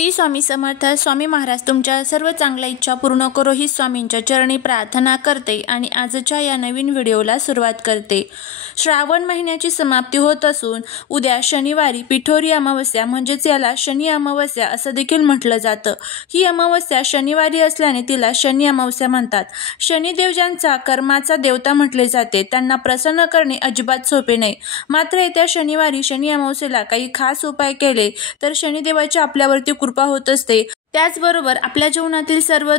श्री स्वामी समर्थ. स्वामी महाराज तुमच्या सर्व चांगल्या इच्छा पूर्ण करो ही स्वामींच्या चरणी प्रार्थना करते आणि आजच्या या नवीन व्हिडिओला सुरुवात करते. श्रावण महिन्याची समाप्ती होत असून उद्या शनिवारी पिठोरी अमावस्या म्हणजेच याला शनी अमावस्या असं देखील म्हटलं जातं. ही अमावस्या शनिवारी असल्याने तिला शनी अमावस्या म्हणतात. शनिदेव ज्यांचा कर्माचा देवता म्हटले जाते त्यांना प्रसन्न करणे अजिबात सोपे नाही. मात्र येत्या शनिवारी शनी अमावस्येला काही खास उपाय केले तर शनिदेवाची आपल्यावरती कृपा होत असते. त्याचबरोबर आपल्या जीवनातील सर्व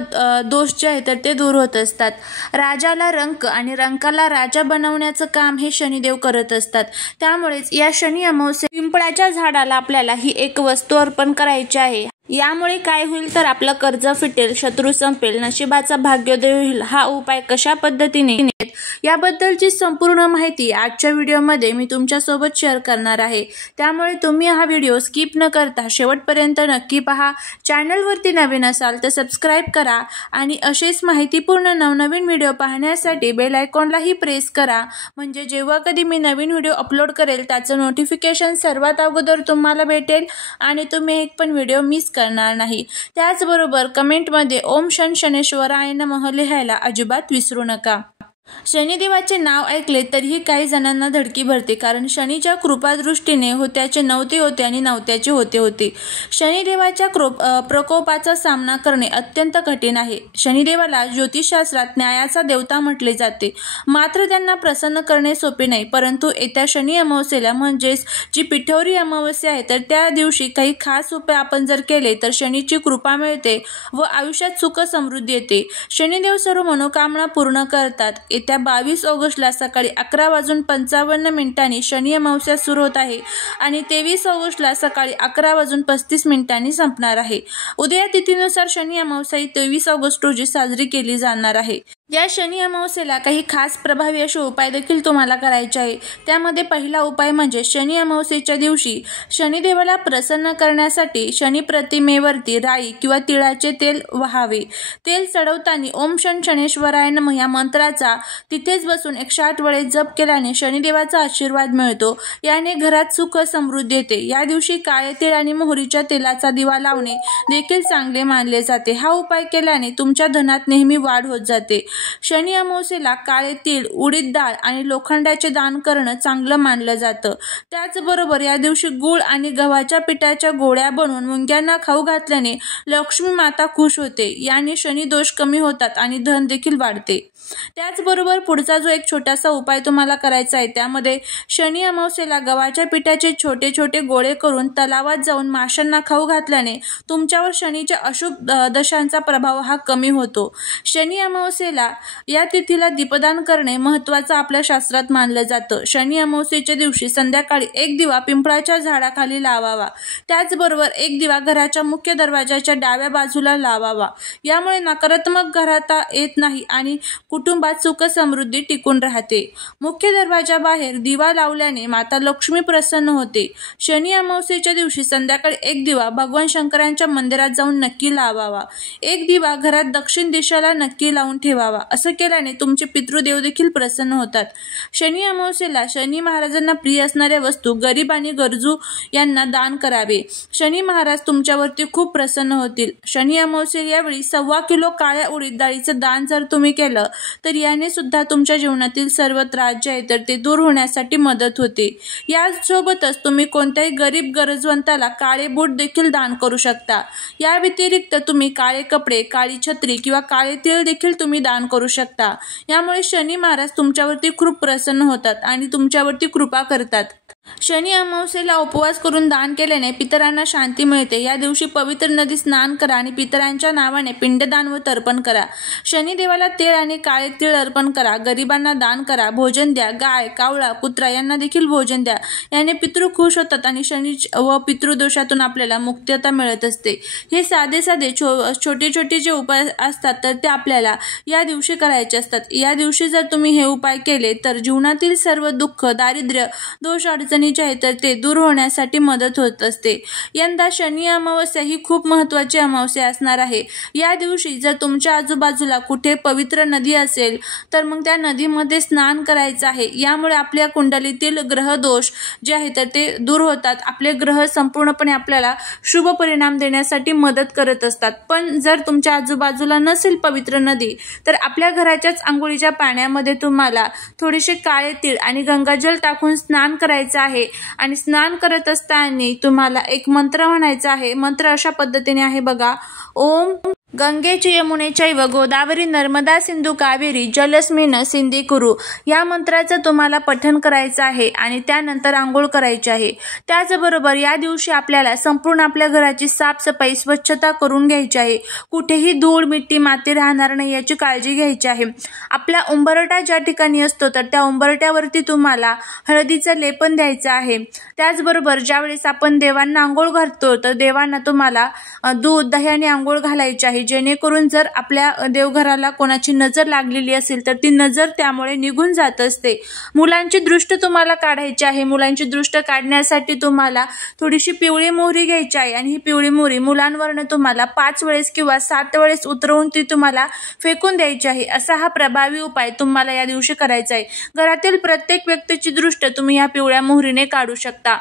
दोष जे आहेत तर ते दूर होत असतात. राजाला रंक आणि रंकाला राजा बनवण्याचं काम हे शनिदेव करत असतात. त्यामुळेच या शनी अमावस्ये पिंपळाच्या झाडाला आपल्याला ही एक वस्तू अर्पण करायची आहे. यामुळे काय होईल तर आपलं कर्ज फिटेल, शत्रू संपेल, नशिबाचा भाग्योदय होईल. हा उपाय कशा पद्धतीने याबद्दलची संपूर्ण माहिती आजच्या व्हिडिओमध्ये मी तुमच्यासोबत शेअर करणार आहे. त्यामुळे तुम्ही हा व्हिडिओ स्किप न करता शेवटपर्यंत नक्की पहा. चॅनलवरती नवीन असाल तर सबस्क्राईब करा आणि असेच माहितीपूर्ण नवनवीन व्हिडिओ पाहण्यासाठी बेल आयकॉनलाही प्रेस करा. म्हणजे जेव्हा कधी मी नवीन व्हिडिओ अपलोड करेल त्याचं नोटिफिकेशन सर्वात अगोदर तुम्हाला भेटेल आणि तुम्ही एक पण व्हिडिओ मिस करणार नाही. त्याचबरोबर कमेंटमध्ये ओम शन शनेश्वराय नमः लिहायला अजिबात विसरू नका. शनिदेवाचे नाव ऐकले तरीही काही जणांना धडकी भरते, कारण शनीच्या कृपादृष्टीने होत्याचे नव्हते होते आणि नव्हत्याचे होते होते. शनिदेवाच्या प्रकोपाचा सामना करणे अत्यंत कठीण आहे. शनिदेवाला ज्योतिषशास्त्रात न्यायाचा देवता म्हटले जाते. मात्र त्यांना प्रसन्न करणे सोपे नाही. परंतु येत्या शनी अमावस्येला म्हणजेच जी पिठोरी अमावस्या आहे तर त्या दिवशी काही खास उपाय आपण जर केले तर शनीची कृपा मिळते व आयुष्यात सुख समृद्धी येते. शनिदेव सर्व मनोकामना पूर्ण करतात. येत्या 22 ऑगस्टला सकाळी 11:55 शनी अमावस्या सुरू होत आहे आणि 23 ऑगस्टला सकाळी 11:35 संपणार आहे. उद्या तिथीनुसार शनी अमावस्या 23 ऑगस्ट रोजी साजरी केली जाणार आहे. या शनी अमावस्येला काही खास प्रभावी असे उपाय देखील तुम्हाला करायचे आहे. त्यामध्ये पहिला उपाय म्हणजे शनी अमावस्येच्या दिवशी शनिदेवाला प्रसन्न करण्यासाठी शनी प्रतिमेवरती राई किंवा तिळाचे तेल वहावे. तेल चढवताना ओम शन शनेश्वराय नमः या मंत्राचा तिथेच बसून 108 वेळेस जप केल्याने शनिदेवाचा आशीर्वाद मिळतो. याने घरात सुख समृद्धी येते. या दिवशी काळे तीळ आणि मोहरीच्या तेलाचा दिवा लावणे देखील चांगले मानले जाते. हा उपाय केल्याने तुमच्या धनात नेहमी वाढ होत जाते. शनी अमावस्येला काळे तीळ, उडीद डाळ आणि लोखंडाचे दान करणं चांगलं मानलं जातं. त्याचबरोबर या दिवशी गूळ आणि गव्हाच्या पिठाच्या गोळ्या बनवून मुंग्यांना खाऊ घातल्याने लक्ष्मी माता खुश होते. याने शनी दोष कमी होतात आणि धन देखील वाढते. त्याचबरोबर पुढचा जो एक छोटासा उपाय तुम्हाला करायचा आहे त्यामध्ये शनी अमावस्येला गव्हाच्या पिठाचे छोटे छोटे गोळे करून तलावात जाऊन माशांना खाऊ घातल्याने तुमच्यावर शनीच्या अशुभ दशांचा प्रभाव हा कमी होतो. शनी अमावस्येला या तिथीला दीपदान करणे महत्त्वाचं आपल्या शास्त्रात मानलं जातं. शनी अमावस्येच्या दिवशी संध्याकाळी एक दिवा पिंपळाच्या झाडाखाली लावावा. त्याचबरोबर एक दिवा घराच्या मुख्य दरवाजाच्या डाव्या बाजूला लावावा. यामुळे नकारात्मक घरात येत नाही आणि कुटुंबात सुख समृद्धी टिकून राहते. मुख्य दरवाजाबाहेर दिवा लावल्याने माता लक्ष्मी प्रसन्न होते. शनी अमावस्येच्या दिवशी संध्याकाळी एक दिवा भगवान शंकरांच्या मंदिरात जाऊन नक्की लावावा. एक दिवा घरात दक्षिण दिशेला नक्की लावून ठेवावा. असं केल्याने तुमचे पितृदेव देखील प्रसन्न होतात. शनी अमावस्येला शनी महाराजांना प्रिय असणाऱ्या वस्तू गरीब आणि गरजू यांना दान करावे. शनी महाराज तुमच्यावरती खूप प्रसन्न होतील. शनी अमावस्ये यावेळी 1.25 किलो काळ्या उडीद डाळीचं दान जर तुम्ही केलं तर याने सुद्धा तुमच्या जीवनातील सर्व त्रास जे आहे तर ते दूर होण्यासाठी मदत होते. यासोबतच तुम्ही कोणत्याही गरीब गरजवंताला काळे बूट देखील दान करू शकता. या व्यतिरिक्त तुम्ही काळे कपडे, काळी छत्री किंवा काळे तीळ देखील तुम्ही दान करू शकता. यामुळे शनी महाराज तुमच्यावरती खूप प्रसन्न होतात आणि तुमच्यावरती कृपा करतात. शनी अमावस्येला उपवास करून दान केल्याने पितरांना शांती मिळते. या दिवशी पवित्र नदीत स्नान करा आणि पितरांच्या नावाने पिंडदान व तर्पण करा. शनिदेवाला तीळ आणि काळे तीळ अर्पण करा. गरिबांना दान करा. भोजन द्या. गाय, कावळा, कुत्रा यांना देखील भोजन द्या. याने पितृ खुश होतात आणि शनी व पितृदोषातून आपल्याला मुक्तता मिळत असते. हे साधे साधे छोटे छोटे जे उपाय असतात तर ते आपल्याला या दिवशी करायचे असतात. या दिवशी जर तुम्ही हे उपाय केले तर जीवनातील सर्व दुःख, दारिद्र्य, दोष, अडचणी अडचणी जे आहेत तर ते दूर होण्यासाठी मदत होत असते। यंदा शनी अमावस्या ही खूप महत्त्वाची अमावस्या असणार आहे। या दिवशी जर तुमच्या आजूबाजूला कुठे पवित्र नदी असेल तर मग त्या नदीमध्ये स्नान करायचं आहे। यामुळे आपल्या कुंडलीतील ग्रह दोष जे आहेत तर ते दूर होतात। आपले ग्रह संपूर्णपणे आपल्याला शुभ परिणाम देण्यासाठी मदत करत असतात। पण जर तुमच्या आजूबाजूला नसेल पवित्र नदी तर आपल्या घराच्याच अंघोळीच्या पाण्यामध्ये तुम्हाला थोडेसे काळे तीळ आणि गंगाजल टाकून स्नान करायचं आहे। आणि स्नान करत असताना तुम्हाला एक मंत्र म्हणायचा आहे। मंत्र अशा पद्धतीने आहे बघा, ओम गंगेच यमुनेचैव गोदावरी नर्मदा सिंधू कावेरी जलस्मिन सिंधी कुरु। या मंत्राचं तुम्हाला पठण करायचं आहे आणि त्यानंतर आंघोळ करायची आहे। त्याचबरोबर या दिवशी आपल्याला संपूर्ण आपल्या घराची साफसफाई स्वच्छता करून घ्यायची आहे। कुठेही धूळ मिट्टी माती राहणार नाही याची काळजी घ्यायची आहे। आपला उंबरठा ज्या ठिकाणी असतो तर त्या उंबरठ्यावरती तुम्हाला हळदीचं लेपन द्यायचं आहे। त्याचबरोबर ज्यावेळेस आपण देवांना आंघोळ घालतो तर देवांना तुम्हाला दूध दह्याने आंघोळ घालायची आहे, जेणेकरून जर आपल्या देवघराला कोणाची नजर लागलेली असेल तर ती नजर त्यामुळे निघून जात असते। मुलांची दृष्ट तुम्हाला काढायची आहे। मुलांची दृष्ट काढण्यासाठी तुम्हाला थोडीशी पिवळी मोहरी घ्यायची आहे आणि ही पिवळी मोहरी मुलांवरनं तुम्हाला 5 वेळेस किंवा 7 वेळेस उतरवून ती तुम्हाला फेकून द्यायची आहे। असा हा प्रभावी उपाय तुम्हाला या दिवशी करायचा आहे। घरातील प्रत्येक व्यक्तीची दृष्ट तुम्ही या पिवळ्या मोहरीने काढू शकता।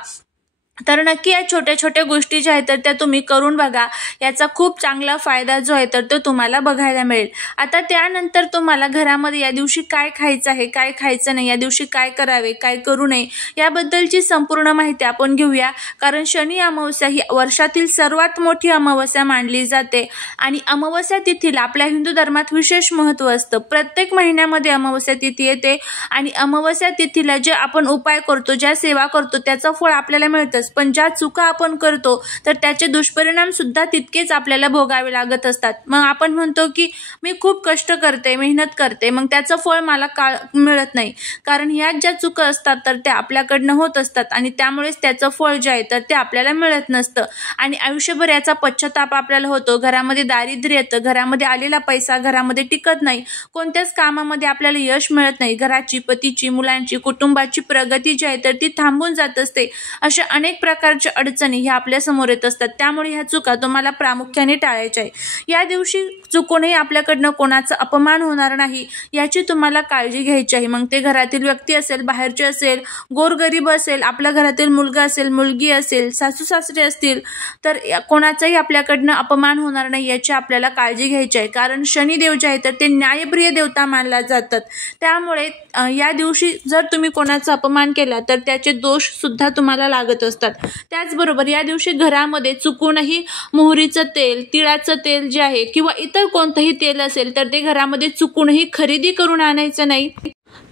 तर नक्की या छोट्या छोट्या गोष्टी ज्या आहेत तर त्या तुम्ही करून बघा। याचा खूप चांगला फायदा जो आहे तर तो तुम्हाला बघायला मिळेल। आता त्यानंतर तुम्हाला घरामध्ये या दिवशी काय खायचं आहे, काय खायचं नाही, या दिवशी काय करावे, काय करू नये याबद्दलची संपूर्ण माहिती आपण घेऊया। कारण शनी अमावस्या ही वर्षातील सर्वात मोठी अमावस्या मानली जाते आणि अमावस्या तिथीला आपल्या हिंदू धर्मात विशेष महत्त्व असतं। प्रत्येक महिन्यामध्ये अमावस्या तिथी येते आणि अमावस्या तिथीला जे आपण उपाय करतो, ज्या सेवा करतो त्याचं फळ आपल्याला मिळतं। पण ज्या चुका आपण करतो तर त्याचे दुष्परिणाम सुद्धा तितकेच आपल्याला भोगावे लागत असतात। मग आपण म्हणतो की मी खूप कष्ट करते, मेहनत करते, मग त्याचं फळ मला मिळत नाही। कारण ह्या ज्या चुका असतात तर त्या आपल्याकडनं होत असतात आणि त्यामुळेच त्याचं फळ जे आहे तर ते आपल्याला मिळत नसतं आणि आयुष्यभर याचा पश्चाताप आपल्याला होतो। घरामध्ये दारिद्र्य येतं, घरामध्ये आलेला पैसा घरामध्ये टिकत नाही, कोणत्याच कामामध्ये आपल्याला यश मिळत नाही, घराची, पतीची, मुलांची, कुटुंबाची प्रगती जी आहे तर ती थांबून जात असते। अशा अनेक प्रकारच्या अडचणी ह्या आपल्या समोर येत असतात। त्यामुळे ह्या चुका तुम्हाला प्रामुख्याने टाळायच्या आहे। या दिवशी चुकूनही आपल्याकडनं कोणाचा अपमान होणार नाही याची तुम्हाला काळजी घ्यायची आहे। मग ते घरातील व्यक्ती असेल, बाहेरचे असेल, गोरगरीब असेल, आपल्या घरातील मुलगा असेल, मुलगी असेल, सासू सासरे असतील तर कोणाचाही आपल्याकडनं अपमान होणार नाही याची आपल्याला काळजी घ्यायची आहे। कारण शनिदेव जे आहे तर ते न्यायप्रिय देवता मानला जातात। त्यामुळे या दिवशी जर तुम्ही कोणाचा अपमान केला तर त्याचे दोष सुद्धा तुम्हाला लागत असतात। त्याचबरोबर या दिवशी घरामध्ये चुकूनही मोहरीचं तेल, तिळाचं तेल जे आहे किंवा इतर कोणतंही तेल असेल तर ते घरामध्ये चुकूनही खरेदी करून आणायचं नाही।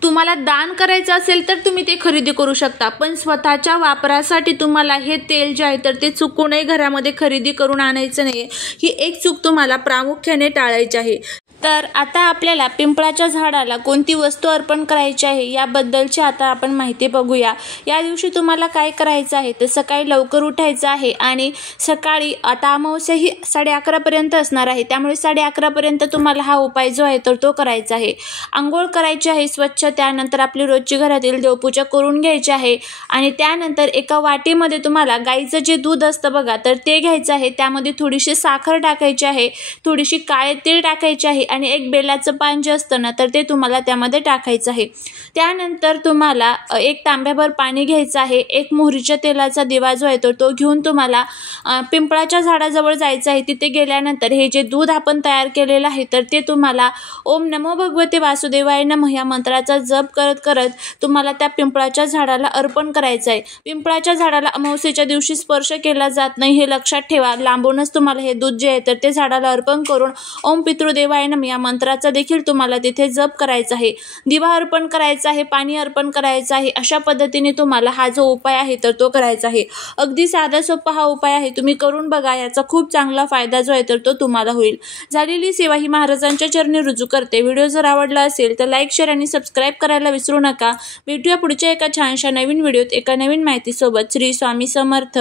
तुम्हाला दान करायचं असेल तर तुम्ही ते खरेदी करू शकता, पण स्वतःच्या वापरासाठी तुम्हाला हे तेल जे आहे तर ते चुकूनही घरामध्ये खरेदी करून आणायचं नाही। ही एक चूक तुम्हाला प्रामुख्याने टाळायची आहे। तर आता आपल्याला पिंपळाच्या झाडाला कोणती वस्तू अर्पण करायची आहे याबद्दलची आता आपण माहिती बघूया। या दिवशी तुम्हाला काय करायचं आहे तर सकाळी लवकर उठायचं आहे आणि सकाळी आता अमावस्या ही 11:30 पर्यंत असणार आहे, त्यामुळे 11:30 पर्यंत तुम्हाला हा उपाय जो आहे तर तो करायचा आहे। आंघोळ करायची आहे स्वच्छ, त्यानंतर आपली रोजची घरातील देवपूजा करून घ्यायची आहे आणि त्यानंतर एका वाटीमध्ये तुम्हाला गाईचं जे दूध असतं बघा तर ते घ्यायचं आहे। त्यामध्ये थोडीशी साखर टाकायची आहे, थोडीशी काळे तीळ टाकायचे आहे आणि एक बेलाचं पान जे असतं ना तर ते तुम्हाला त्यामध्ये टाकायचं आहे। त्यानंतर तुम्हाला एक तांब्याभर पाणी घ्यायचं आहे, एक मोहरीच्या तेलाचा दिवा जो आहे तो घेऊन तुम्हाला पिंपळाच्या झाडाजवळ जायचं आहे। तिथे गेल्यानंतर हे जे दूध आपण तयार केलेलं आहे तर ते तुम्हाला ओम नमो भगवते वासुदेवाय नमः या मंत्राचा जप करत करत तुम्हाला त्या पिंपळाच्या झाडाला अर्पण करायचं आहे। पिंपळाच्या झाडाला अमावस्येच्या दिवशी स्पर्श केला जात नाही हे लक्षात ठेवा। लांबूनच तुम्हाला हे दूध जे आहे तर ते झाडाला अर्पण करून ओम पितृदेवाय नमः या मंत्राचा देखील तुम्हाला तिथे जप करायचा आहे, दिवा अर्पण करायचा आहे, पाणी अर्पण करायचं आहे। अशा पद्धतीने तुम्हाला हा जो उपाय आहे तर तो करायचा आहे। अगदी साधा सोपा हा उपाय आहे, तुम्ही करून बघा, याचा खूप चांगला फायदा जो आहे तर तो तुम्हाला होईल। झालेली सेवा ही महाराजांच्या चरणी रुजू करते। व्हिडिओ जर आवडला असेल तर लाईक, शेअर आणि सबस्क्राईब करायला विसरू नका। भेटूया पुढच्या एका छानशा नवीन व्हिडिओत एका नवीन माहितीसोबत। श्री स्वामी समर्थ।